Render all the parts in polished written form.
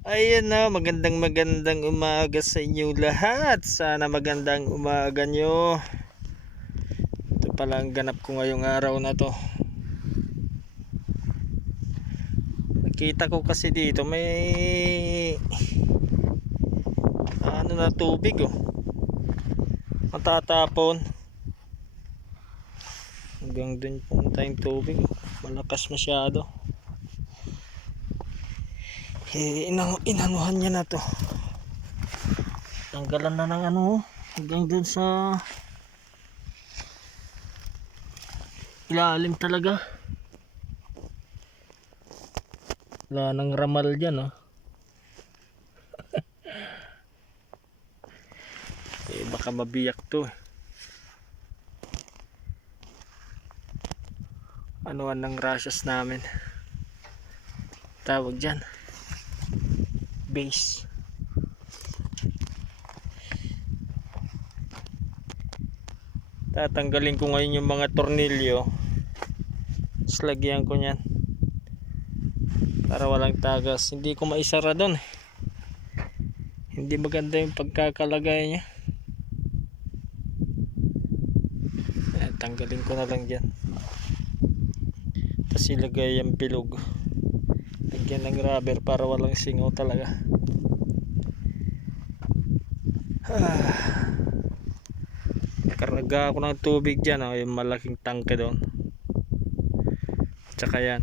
Ayan na, magandang umaga sa inyo lahat. Sana magandang umaga nyo. Ito pala ang ganap ko ngayong araw na to. Nakita ko kasi dito may ano na tubig oh. Matatapon. Hanggang dun punta yung tubig oh. Malakas masyado. Inanuhan niya na to. Tanggalan na ng ano hanggang dun sa ilalim talaga. Wala nang ramal dyan oh. Baka mabiyak to eh. Anuan ng rashes namin. Tawag dyan base. Tatanggalin ko ngayon yung mga tornilyo. Lagyan ko nyan para walang tagas. Hindi ko maisara doon. Hindi maganda yung pagkakalagay niya. Tanggalin ko na lang dyan. Tapos ilagay yung bilog. Lagyan ng rubber para walang singaw talaga. Karga ako ng tubig dyan oh, yung malaking tangke doon. Tsaka yan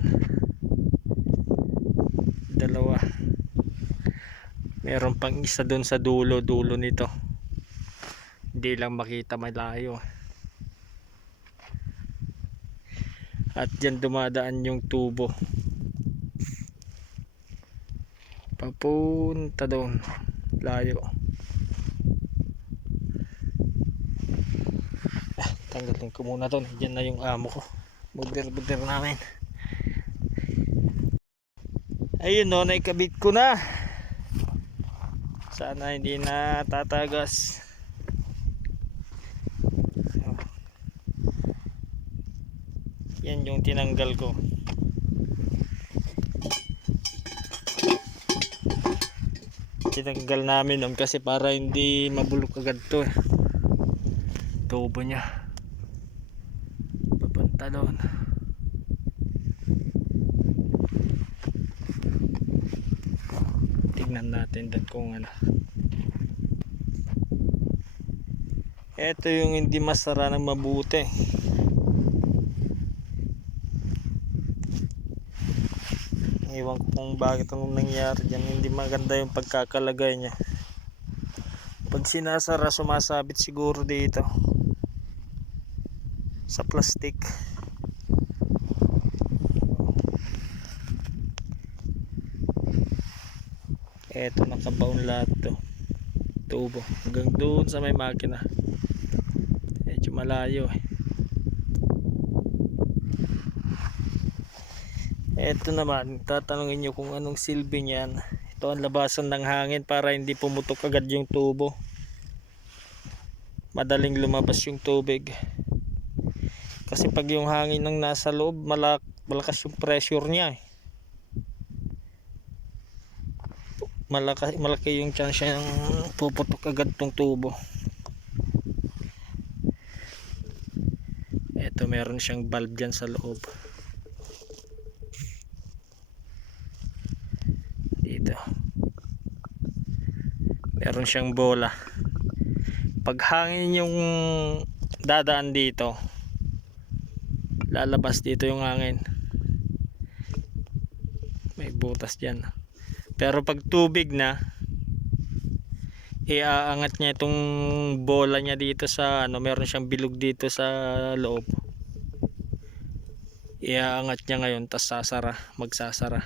dalawa. Meron pang isa doon sa dulo nito. Hindi lang makita malayo. At dyan dumadaan yung tubo papunta doon layo. Tanggalin ko muna to. Diyan na yung amo ko. Buder namin. Ayun no, naikabit ko na. Sana hindi na tatagas. Yan yung tinanggal ko. Tinanggal namin nun kasi para hindi mabulok agad to eh. Tubo niya papunta doon. Tignan natin doon kung ano. Ito yung hindi masara ng mabuti. Iwan ko kung bakit anong nangyari dyan. Hindi maganda yung pagkakalagay niya. Pag sinasara, sumasabit siguro dito sa plastic. Eto, nakabaon lahat to tubo hanggang doon sa may makina. Medyo malayo eh. Eto naman, tatanungin nyo kung anong silbi niyan. Ito ang labasan ng hangin para hindi pumutok agad yung tubo. Madaling lumabas yung tubig. Kasi pag yung hangin ng nasa loob, malakas yung pressure niya eh. Malaki yung chance yung puputok agad tong tubo. Eto, meron siyang valve dyan sa loob. Dito meron siyang bola. Pag hangin yung dadaan dito, lalabas dito yung hangin. May butas dyan. Pero pag tubig na, iaangat niya itong bola niya dito sa ano, meron siyang bilog dito sa loob. Iaangat niya ngayon, tas sasara, magsasara.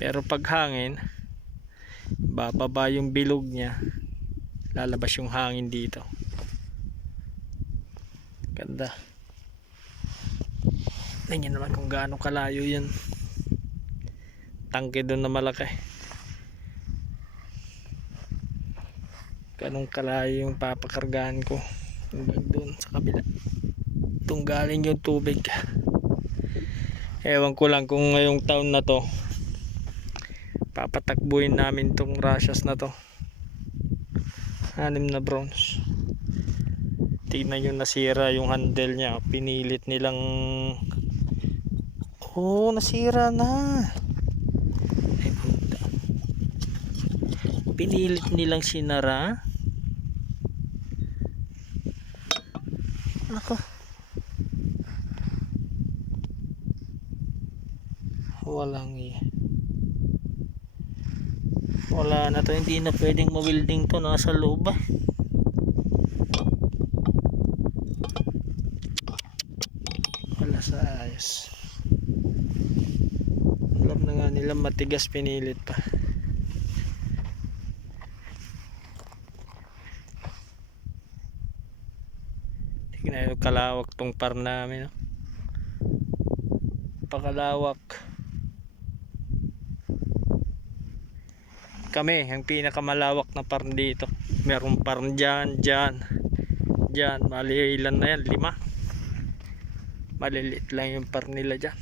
Pero pag hangin, bababa yung bilog niya, lalabas yung hangin dito. Ganda. Tingnan naman kung gaano kalayo yun. Tangke doon na malaki. Ganong kalayo yung papakargahan ko. Hanggang doon sa kabila. Itong galing yung tubig. Ewan ko lang kung ngayong taon na to papatakbuhin namin tong Russias na to. 6 na bronze. Tingnan yung nasira yung handle niya. Pinilit nilang nasira na. Ay puta. Pinilit nilang sinara. Ako. Wala na to, hindi na pwedeng ma-welding to, nasa loob ah. Wala sa ayos. Alam na nga nila matigas, pinilit pa. Tingnan yung kalawak tong par namin, no? Pakalawak. Kami ang pinakamalawak na par dito. Merong par dyan, bali ilan na yan, 5. Maliliit lang yung par nila dyan.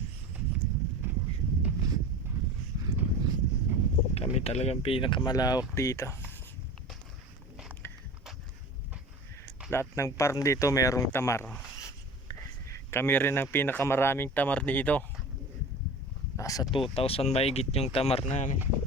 Kami talagang pinakamalawak dito. Lahat ng par dito merong tamar. Kami rin ang pinakamaraming tamar dito. Nasa 2,000 mahigit yung tamar namin.